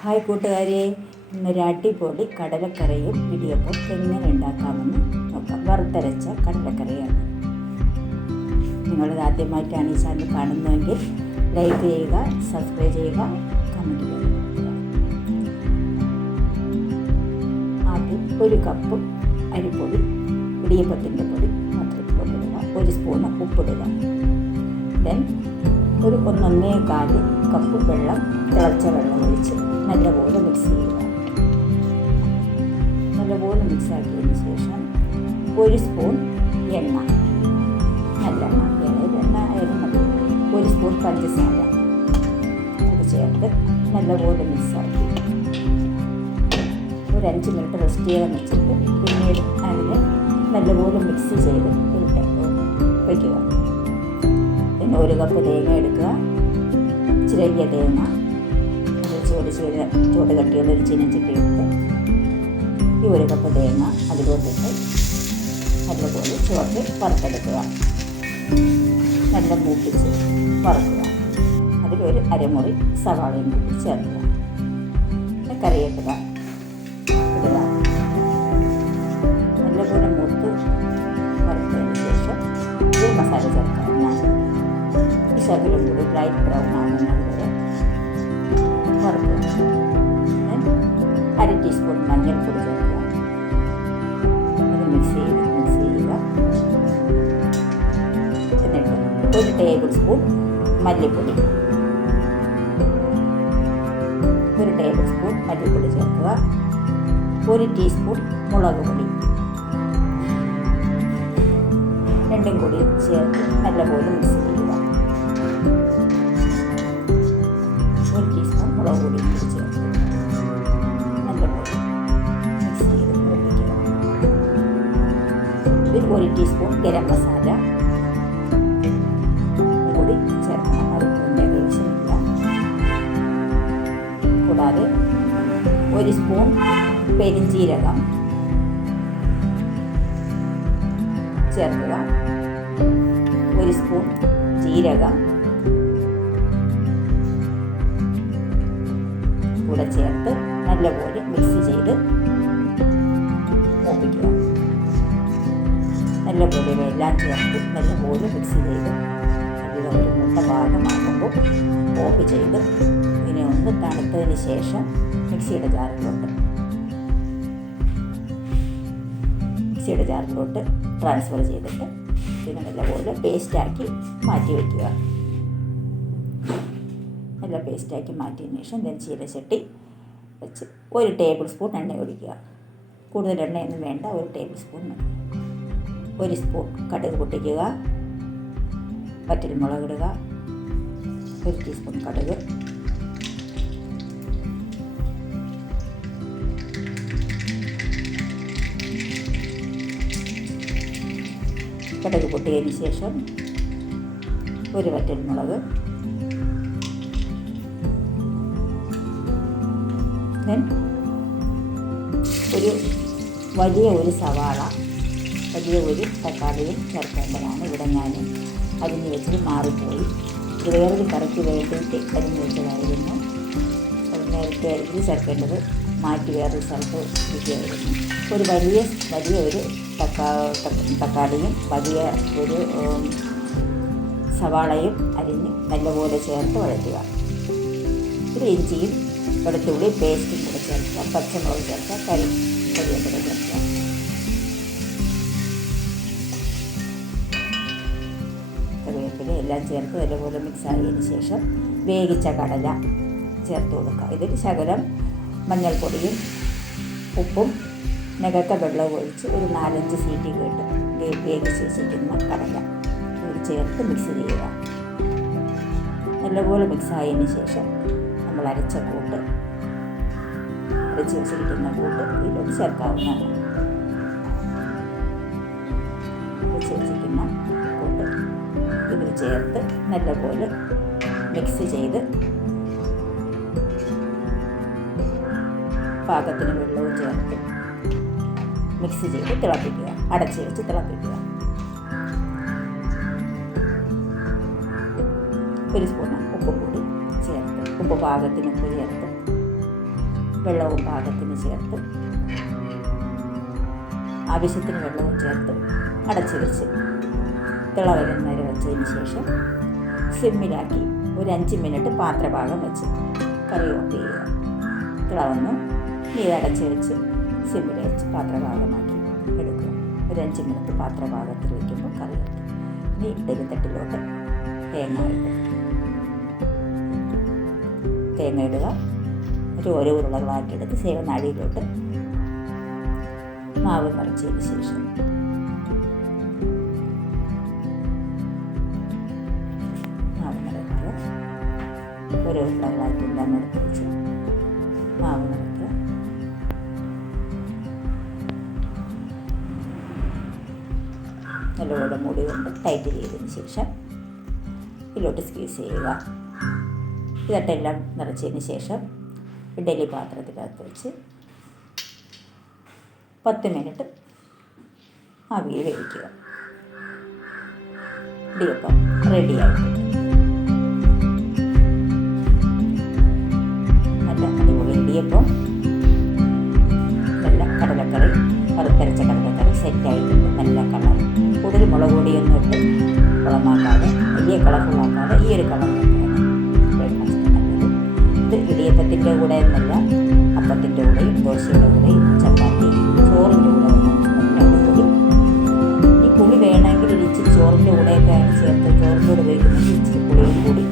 Hi കൂട്ടുകാരെ, ഇന്നൊരു അടിപൊളി കടലക്കറിയും ഇടിയപ്പം എങ്ങനെ ഉണ്ടാക്കാമെന്ന് നോക്കാം. വറുത്തരച്ച കടലക്കറിയാണ്. നിങ്ങളിത് ആദ്യമായിട്ടാണ് ഈ ചാനൽ കാണുന്നതെങ്കിൽ ലൈക്ക് ചെയ്യുക, സബ്സ്ക്രൈബ് ചെയ്യുക, കമൻറ്റ് ചെയ്യുക. ആദ്യം 1 കപ്പ് അരിപ്പൊടി, ഇടിയപ്പത്തിൻ്റെ പൊടി പാത്രത്തിലിടുക. 1 സ്പൂണ് ഉപ്പിടുക. ദെൻ ഒരു 1.25 കപ്പ് വെള്ളം, തിളച്ച വെള്ളം ഒഴിച്ച് നല്ലപോലെ മിക്സ് ചെയ്യുക. നല്ലപോലെ മിക്സാക്കിയതിന് ശേഷം 1 സ്പൂൺ എണ്ണ, നല്ലെണ്ണ, എണ്ണ ആയാലും മതി. 1 സ്പൂൺ പഞ്ചസാര അത് ചേർത്ത് നല്ലപോലെ മിക്സാക്കി ഒരു 5 മിനിറ്റ് റെസ്റ്റ് ചെയ്യാൻ വെച്ചിട്ട് പിന്നീട് അതിനെ നല്ലപോലെ മിക്സ് ചെയ്ത് വയ്ക്കുക. പിന്നെ 1 കപ്പ് തേങ്ങ എടുക്കുക. ചിരകിയ തേങ്ങ ചൂട് കട്ടിയുള്ളൊരു ചീനച്ചട്ടി എടുത്ത് ഈ 1 കപ്പ് തേങ്ങ അതിലോട്ടിട്ട് നല്ലപോലെ ചുവട്ട് വറുത്തെടുക്കുക. നല്ല മൂപ്പിച്ച് വറുക്കുക. അതിലൊരു അരമുറി സവാളയും കൂടി ചേർക്കുക. കറിവേപ്പില ഇടുക. നല്ലപോലെ മൂത്ത് വറുത്തതിന് ശേഷം ഈ മസാല ചേർക്കുക. ഈ ശകലം കൂടി ലൈറ്റ് ബ്രൗൺ ആകുന്നത് വരെ വറുക്കുക. 1/2 ടീസ്പൂൺ മഞ്ഞൾപ്പൊടി ചേർക്കുക. അത് മിക്സ് ചെയ്യുക. എന്നിട്ട് 1 ടേബിൾ സ്പൂൺ മല്ലിപ്പൊടി, 1 ടേബിൾ സ്പൂൺ മല്ലിപ്പൊടി ചേർക്കുക. 1 ടീസ്പൂൺ മുളക് പൊടി, രണ്ടും കൂടി ചേർത്ത് നല്ലപോലെ മിക്സ് ചെയ്യുക. 1 ടീസ്പൂൺ മുളക് പൊടി ചേർത്ത് നല്ലപോലെ മിക്സ് ചെയ്ത് മൂപ്പിക്കുക. ഇതിൽ 1 ടീസ്പൂൺ ഗരം മസാല കൂടി ചേർക്കണം. അതിൻ്റെ ആവശ്യമില്ല. കൂടാതെ 1 സ്പൂൺ പെരിഞ്ജീരകം ചേർക്കുക. 1 സ്പൂൺ ജീരകം കൂടെ ചേർത്ത് നല്ലപോലെ മിക്സ് ചെയ്ത് മൂപ്പിക്കുക. നല്ലപോലെ എല്ലാം ചേർത്ത് നല്ലപോലെ മിക്സ് ചെയ്ത് അതിൽ ഒരു മുട്ട ഭാഗമാകുമ്പോൾ ഓഫ് ചെയ്ത് ഇതിനെ ഒന്ന് തണുത്തതിന് ശേഷം മിക്സിയുടെ ജാറിലോട്ട് ട്രാൻസ്ഫർ ചെയ്തിട്ട് പിന്നെ നല്ലപോലെ പേസ്റ്റാക്കി മാറ്റി വയ്ക്കുക. നല്ല പേസ്റ്റാക്കി മാറ്റിയതിന് ശേഷം ചീനച്ചട്ടി വെച്ച് 1 ടേബിൾ സ്പൂൺ എണ്ണ ഒഴിക്കുക. കൂടുതൽ എണ്ണയൊന്നും വേണ്ട, 1 ടേബിൾ സ്പൂൺ മതി. 1 സ്പൂൺ കടുക് പൊട്ടിക്കുക. വറ്റൽമുളക് ഇടുക. 1 ടീസ്പൂൺ കടുക്, കടുക് പൊട്ടിയതിന് ശേഷം 1 വറ്റൽമുളക്, വലിയ സവാള, വലിയ തക്കാളിയും ചേർക്കേണ്ടതാണ്. ഇവിടെ ഞാൻ അരിഞ്ഞ് വെച്ചത് മാറിപ്പോയി. ഇത് വേറൊരു കറിക്ക് വേണ്ടിയിട്ട് അരിഞ്ഞ് വെച്ചതായിരുന്നു. അത് നേരത്തെ അരിഞ്ഞ് ചേർക്കേണ്ടത് മാറ്റി വേറൊരു സ്ഥലത്ത് ഇരിക്കുകയായിരുന്നു. വലിയ തക്കാളിയും വലിയ സവാളയും അരിഞ്ഞ് നല്ലപോലെ ചേർത്ത് വഴറ്റുക. ഇഞ്ചിയും വെളുത്തുള്ളി പേസ്റ്റും കൂടെ ചേർക്കുക. പച്ചമുളക് ചേർക്കുക. കരിവേപ്പില കൂടെ ചേർക്കുക. കറിവേപ്പില എല്ലാം ചേർത്ത് നല്ലപോലെ മിക്സ് ആയതിന് ശേഷം വേവിച്ച കടല ചേർത്ത് കൊടുക്കുക. ഇതിൽ ശകലം മഞ്ഞൾപ്പൊടിയും ഉപ്പും നികത്ത വെള്ളവും ഒഴിച്ച് ഒരു 4-5 സീറ്റി കേട്ട് വേവിച്ച് വെച്ചിരിക്കുന്ന കടല ചേർത്ത് മിക്സ് ചെയ്യുക. നല്ലപോലെ മിക്സ് ആയതിന് ശേഷം നമ്മൾ അരച്ച് വെച്ചിരിക്കുന്ന കൂട്ട് ഇതിലോട്ട് ചേർക്കാവുന്നതാണ്. അരച്ച് വെച്ചിരിക്കുന്ന കൂട്ട് ഇതിൽ ചേർത്ത് നല്ലപോലെ മിക്സ് ചെയ്ത് പാകത്തിന് വെള്ളവും ചേർത്ത് മിക്സ് ചെയ്ത് തിളപ്പിക്കുക. അടച്ച് വെച്ച് തിളപ്പിക്കുക. 1 സ്പൂൺ ഉപ്പും കൂടി ചേർത്ത്, ഉപ്പ് പാകത്തിന് ഉപ്പ് ചേർത്ത് വെള്ളവും പാകത്തിന് ചേർത്ത്, ആവശ്യത്തിന് വെള്ളവും ചേർത്ത് അടച്ചു വെച്ച് തിള വരുന്നവരെ വെച്ചതിന് ശേഷം സിമ്മിലാക്കി ഒരു 5 മിനിറ്റ് പാത്രഭാഗം വെച്ച് കറി ഓഫ് ചെയ്യുക. തിള വന്നു ഇനി അടച്ച് വെച്ച് സിമ്മിൽ വെച്ച് പാത്രഭാഗമാക്കി എടുക്കുക. ഒരു 5 മിനിറ്റ് പാത്രഭാഗത്തിൽ വയ്ക്കുമ്പോൾ കറി ആക്കി. ഇനി ഇഡലിത്തട്ടിലോട്ട് തേങ്ങ ഇടുക. ഓരോ ഉരുളകളാക്കിയെടുത്ത് സേവനാഴിയിലോട്ട് മാവ് നിറച്ചതിന് ശേഷം മാവ് നിറയ്ക്കുക. ഓരോ ഉരുളകളാക്കി എല്ലാം എടുത്ത് വെച്ച് മാവ് നിറയ്ക്കുക. നല്ലപോലെ മുടി കൊണ്ട് ടൈറ്റ് ചെയ്തതിന് ശേഷം ഇതിലോട്ട് സ്ക്വീസ് ചെയ്യുക. ഇതെല്ലാം നിറച്ചതിന് ശേഷം ഇഡലി പാത്രത്തിനകത്ത് വെച്ച് 10 മിനിറ്റ് ആവിയിൽ വേവിക്കുക. ഇടിയപ്പം റെഡിയായിട്ടുണ്ട്. നല്ല അടിപൊളി ഇടിയപ്പം, നല്ല കടലക്കറി, വറുത്തരച്ച കടലക്കറി സെറ്റായിട്ടുണ്ട്. നല്ല കളർ, കൂടുതൽ മുളക് പൊടിയൊന്നും ഇട്ട് കുളമാക്കാതെ, വലിയ കളർഫുള്ളാക്കാതെ ഈ ഒരു കളറിലൊക്കെയാണ് ബ്രേക്ക്ഫാസ്റ്റ് നല്ലത്. ഇത് ഇടിയപ്പത്തിൻ്റെ കൂടെ എന്നല്ല, അപ്പത്തിൻ്റെ കൂടെയും ദോശയുടെ കൂടെയും ചപ്പാത്തി, ചോറിൻ്റെ കൂടെ നല്ല അടിപൊളി. ഈ പുളി വേണമെങ്കിൽ ഇച്ചിരി ചോറിൻ്റെ കൂടെയൊക്കെയാണ് ചേർത്ത് ചോറിൻ്റെ കൂടെ ഉപയോഗിക്കുന്നത്. ഇച്ചിരി പുളിയും കൂടി